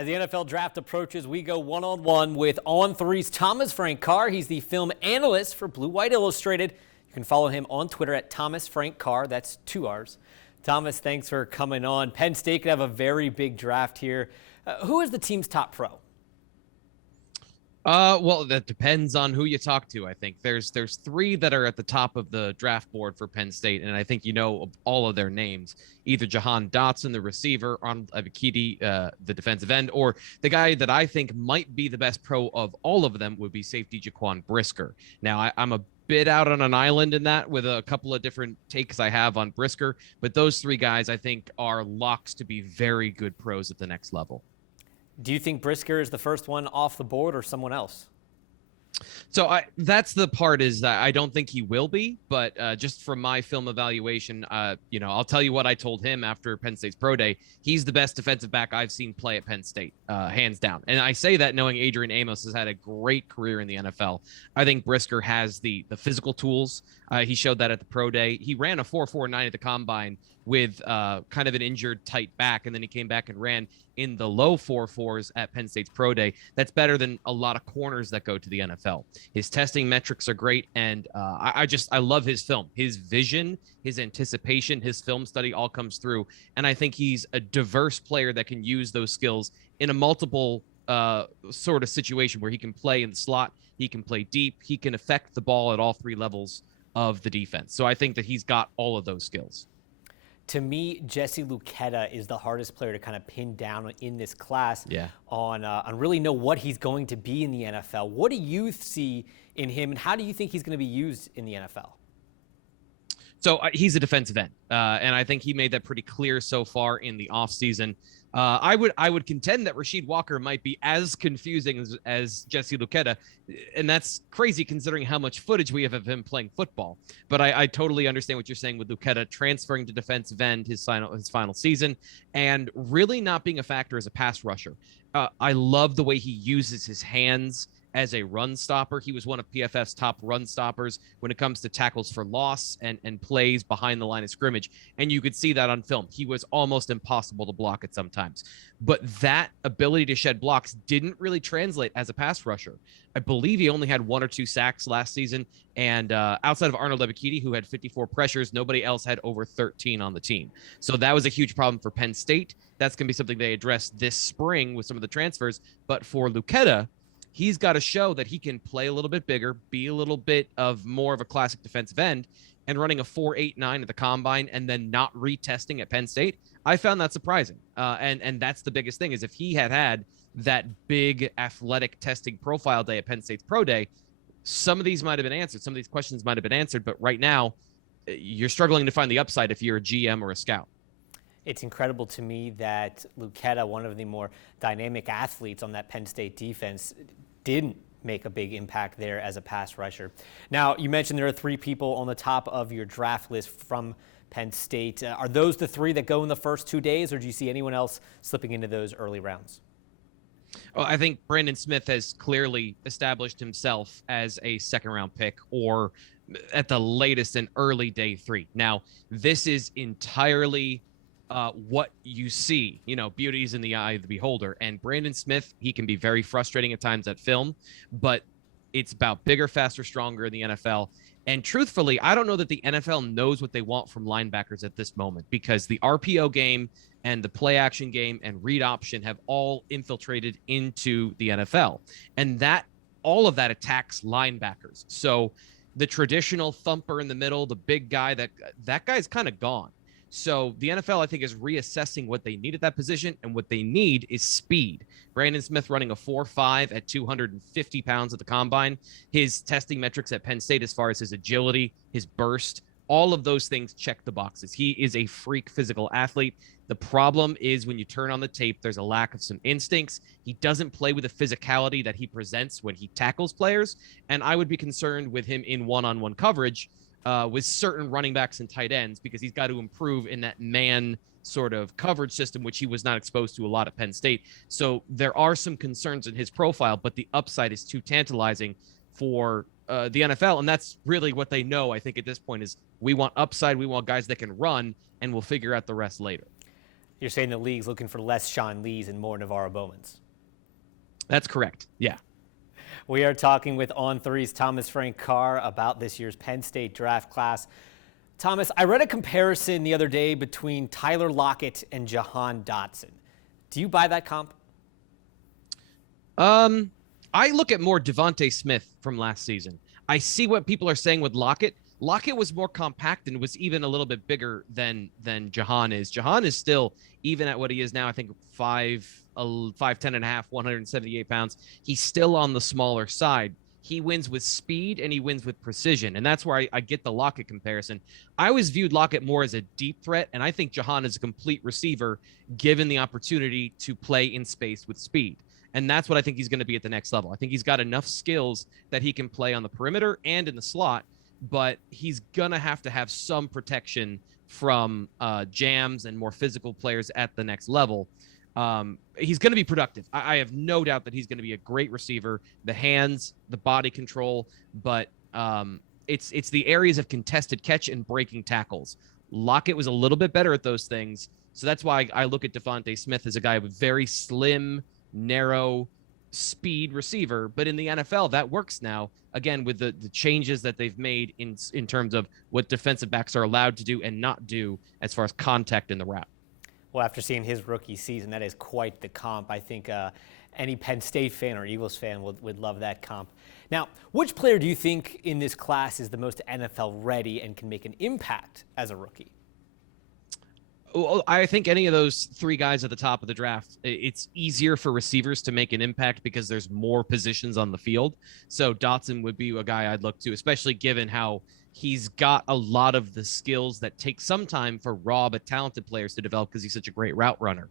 As the NFL draft approaches, we go one-on-one with On3's Thomas Frank Carr. He's the film analyst for Blue White Illustrated. You can follow him on Twitter at Thomas Frank Carr. That's 2 R's. Thomas, thanks for coming on. Penn State could have a very big draft here. Who is the team's top pro? Well, that depends on who you talk to. I think there's 3 that are at the top of the draft board for Penn State, and I think you know all of their names. Either Jahan Dotson, the receiver, Arnold Ebiketie, the defensive end, or the guy that I think might be the best pro of all of them would be safety Jaquan Brisker. Now, I'm a bit out on an island in that with a couple of different takes I have on Brisker, but those 3 guys I think are locks to be very good pros at the next level. Do you think Brisker is the first one off the board or someone else? So that's the part is that I don't think he will be, but just from my film evaluation, I'll tell you what I told him after Penn State's pro day. He's the best defensive back I've seen play at Penn State, hands down. And I say that knowing Adrian Amos has had a great career in the NFL. I think Brisker has the physical tools. He showed that at the pro day. He ran a 4.49 at the combine with kind of an injured tight back, and then he came back and ran in the low 4.4s at Penn State's pro day. That's better than a lot of corners that go to the NFL. His testing metrics are great, and I love his film. His vision, his anticipation, his film study all comes through, and I think he's a diverse player that can use those skills in a multiple sort of situation where he can play in the slot, he can play deep, he can affect the ball at all 3 levels of the defense. So I think that he's got all of those skills. To me, Jesse Luketa is the hardest player to kind of pin down in this class on really know what he's going to be in the NFL. What do you see in him, and how do you think he's going to be used in the NFL? So he's a defensive end, and I think he made that pretty clear so far in the offseason. I would contend that Rasheed Walker might be as confusing as Jesse Luketa, and that's crazy considering how much footage we have of him playing football. But I totally understand what you're saying with Luketa transferring to defensive end his final season and really not being a factor as a pass rusher. I love the way he uses his hands as a run stopper. He was one of PFF's top run stoppers when it comes to tackles for loss and plays behind the line of scrimmage. And you could see that on film. He was almost impossible to block at sometimes. But that ability to shed blocks didn't really translate as a pass rusher. I believe he only had 1 or 2 sacks last season. And outside of Arnold Ebiketie, who had 54 pressures, nobody else had over 13 on the team. So that was a huge problem for Penn State. That's going to be something they address this spring with some of the transfers. But for Luketa, he's got to show that he can play a little bit bigger, be a little bit of more of a classic defensive end, and running a 4.89 at the combine and then not retesting at Penn State. I found that surprising. And that's the biggest thing is if he had that big athletic testing profile day at Penn State's pro day, some of these might have been answered. Some of these questions might have been answered. But right now, you're struggling to find the upside if you're a GM or a scout. It's incredible to me that Luketa, one of the more dynamic athletes on that Penn State defense, didn't make a big impact there as a pass rusher. Now, you mentioned there are 3 people on the top of your draft list from Penn State. Are those the 3 that go in the first 2 days, or do you see anyone else slipping into those early rounds? Well, I think Brandon Smith has clearly established himself as a second-round pick or at the latest an early day 3. Now, this is entirely what you see, beauty is in the eye of the beholder. And Brandon Smith, he can be very frustrating at times at film, but it's about bigger, faster, stronger in the NFL. And truthfully, I don't know that the NFL knows what they want from linebackers at this moment because the RPO game and the play action game and read option have all infiltrated into the NFL. And all of that attacks linebackers. So the traditional thumper in the middle, the big guy, that guy's kind of gone. So the NFL, I think, is reassessing what they need at that position, and what they need is speed. Brandon Smith running a 4.5 at 250 pounds at the combine. His testing metrics at Penn State as far as his agility, his burst, all of those things check the boxes. He is a freak physical athlete. The problem is when you turn on the tape, there's a lack of some instincts. He doesn't play with the physicality that he presents when he tackles players, and I would be concerned with him in one-on-one coverage with certain running backs and tight ends because he's got to improve in that man sort of coverage system, which he was not exposed to a lot at Penn State. So there are some concerns in his profile, but the upside is too tantalizing for the NFL. And that's really what they know, I think, at this point is we want upside, we want guys that can run, and we'll figure out the rest later. You're saying the league's looking for less Sean Lees and more Navarro Bowmans. That's correct. Yeah. We are talking with On3's Thomas Frank Carr about this year's Penn State draft class. Thomas, I read a comparison the other day between Tyler Lockett and Jahan Dotson. Do you buy that comp? I look at more Devontae Smith from last season. I see what people are saying with Lockett. Lockett was more compact and was even a little bit bigger than Jahan is. Jahan is still, even at what he is now, I think 5'10" and a half, 178 pounds. He's still on the smaller side. He wins with speed and he wins with precision. And that's where I get the Lockett comparison. I always viewed Lockett more as a deep threat, and I think Jahan is a complete receiver given the opportunity to play in space with speed. And that's what I think he's going to be at the next level. I think he's got enough skills that he can play on the perimeter and in the slot, but he's going to have some protection from jams and more physical players at the next level. He's going to be productive. I have no doubt that he's going to be a great receiver. The hands, the body control, but it's the areas of contested catch and breaking tackles. Lockett was a little bit better at those things. So that's why I look at Devontae Smith as a guy with very slim, narrow speed receiver, but in the NFL that works now, again, with the changes that they've made in terms of what defensive backs are allowed to do and not do as far as contact in the route. Well, after seeing his rookie season, that is quite the comp. I think any Penn State fan or Eagles fan would love that comp. Now, which player do you think in this class is the most NFL ready and can make an impact as a rookie? Well, I think any of those three guys at the top of the draft, it's easier for receivers to make an impact because there's more positions on the field. So Dotson would be a guy I'd look to, especially given how he's got a lot of the skills that take some time for raw but talented players to develop because he's such a great route runner.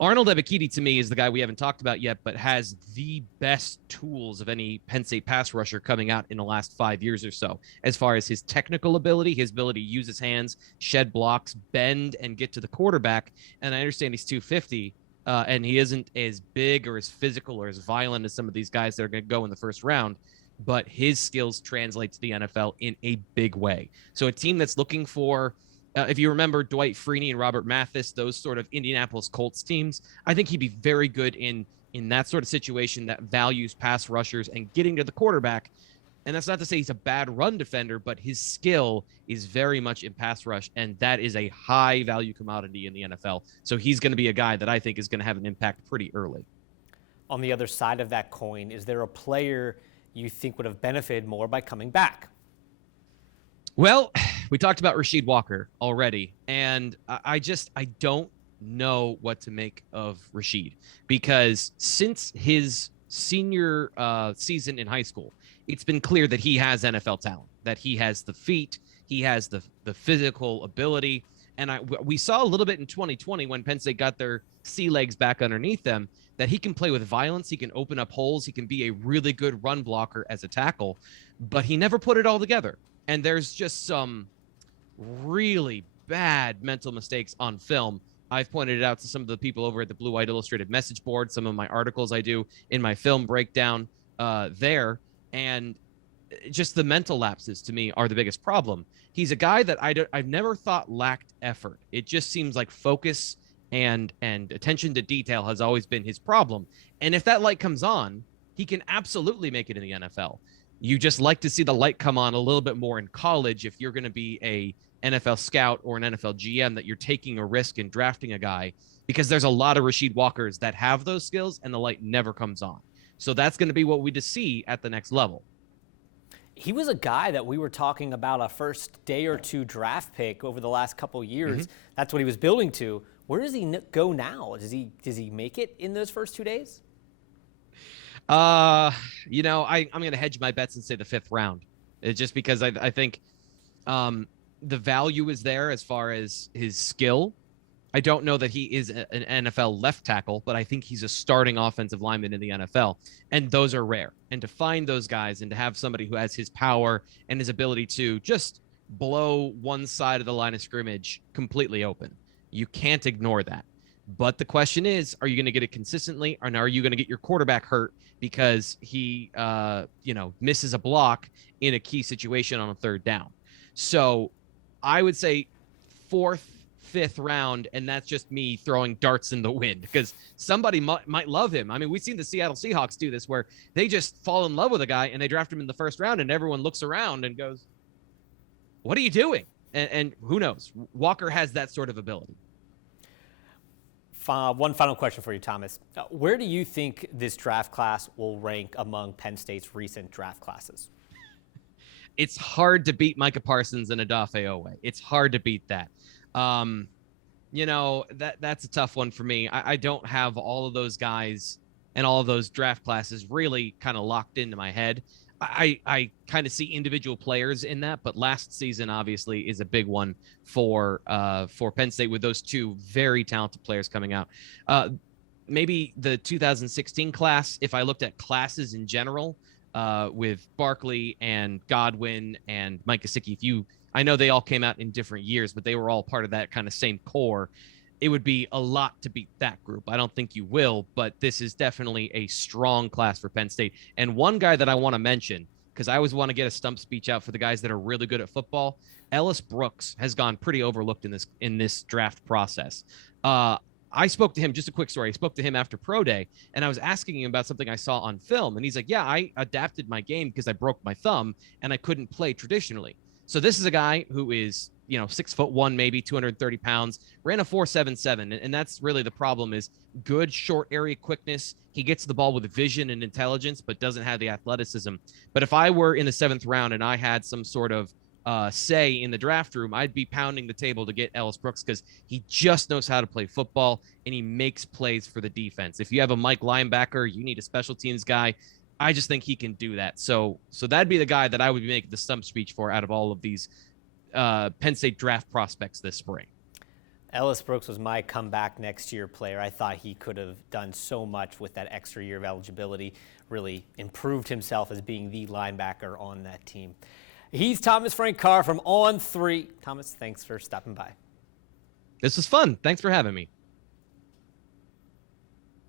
Arnold Ebiketie, to me, is the guy we haven't talked about yet, but has the best tools of any Penn State pass rusher coming out in the last 5 years or so, as far as his technical ability, his ability to use his hands, shed blocks, bend, and get to the quarterback. And I understand he's 250, and he isn't as big or as physical or as violent as some of these guys that are going to go in the first round, but his skills translate to the NFL in a big way. So a team that's looking for if you remember Dwight Freeney and Robert Mathis, those sort of Indianapolis Colts teams, I think he'd be very good in that sort of situation that values pass rushers and getting to the quarterback. And that's not to say he's a bad run defender, but his skill is very much in pass rush, and that is a high value commodity in the NFL. So he's going to be a guy that I think is going to have an impact pretty early. On the other side of that coin, is there a player you think would have benefited more by coming back? Well, we talked about Rasheed Walker already, and I don't know what to make of Rasheed, because since his senior season in high school, it's been clear that he has NFL talent, that he has the feet, he has the physical ability, and we saw a little bit in 2020 when Penn State got their sea legs back underneath them, that he can play with violence, he can open up holes, he can be a really good run blocker as a tackle, but he never put it all together. And there's just some really bad mental mistakes on film. I've pointed it out to some of the people over at the Blue White Illustrated message board, some of my articles I do in my film breakdown there. And just the mental lapses to me are the biggest problem. He's a guy that I've never thought lacked effort. It just seems like focus and attention to detail has always been his problem. And if that light comes on, he can absolutely make it in the NFL. You just like to see the light come on a little bit more in college if you're going to be a NFL scout or an NFL GM, that you're taking a risk in drafting a guy, because there's a lot of Rasheed Walkers that have those skills and the light never comes on. So that's going to be what we just see at the next level. He was a guy that we were talking about a first day or two draft pick over the last couple years. Mm-hmm. That's what he was building to. Where does he go now? Does he make it in those first 2 days? I'm going to hedge my bets and say the 5th round. It's just because I think the value is there as far as his skill. I don't know that he is an NFL left tackle, but I think he's a starting offensive lineman in the NFL, and those are rare. And to find those guys and to have somebody who has his power and his ability to just blow one side of the line of scrimmage completely open, you can't ignore that. But the question is, are you going to get it consistently, or are you going to get your quarterback hurt because he, misses a block in a key situation on a 3rd down? So I would say 4th, fifth round, and that's just me throwing darts in the wind because somebody might love him. I mean, we've seen the Seattle Seahawks do this where they just fall in love with a guy and they draft him in the first round, and everyone looks around and goes, what are you doing? And who knows? Walker has that sort of ability. One final question for you, Thomas. Where do you think this draft class will rank among Penn State's recent draft classes? It's hard to beat Micah Parsons and Odafe Oweh. It's hard to beat that. That's a tough one for me. I don't have all of those guys and all of those draft classes really kind of locked into my head. I kind of see individual players in that, but last season obviously is a big one for Penn State with those two very talented players coming out. Maybe the 2016 class, if I looked at classes in general, with Barkley and Godwin and Mike Gesicki, I know they all came out in different years, but they were all part of that kind of same core. It would be a lot to beat that group. I don't think you will, but this is definitely a strong class for Penn State. And one guy that I want to mention, because I always want to get a stump speech out for the guys that are really good at football, Ellis Brooks has gone pretty overlooked in this draft process. I spoke to him, just a quick story. I spoke to him after Pro Day, and I was asking him about something I saw on film. And he's like, yeah, I adapted my game because I broke my thumb and I couldn't play traditionally. So this is a guy who is, 6'1", maybe 230 pounds, ran a 4.77. And that's really the problem, is good short area quickness. He gets the ball with vision and intelligence, but doesn't have the athleticism. But if I were in the 7th round and I had some sort of say in the draft room, I'd be pounding the table to get Ellis Brooks because he just knows how to play football and he makes plays for the defense. If you have a Mike linebacker, you need a special teams guy. I just think he can do that. So that'd be the guy that I would be making the stump speech for out of all of these Penn State draft prospects this spring. Ellis Brooks was my comeback next year player. I thought he could have done so much with that extra year of eligibility, really improved himself as being the linebacker on that team. He's Thomas Frank Carr from On3. Thomas, thanks for stopping by. This was fun. Thanks for having me.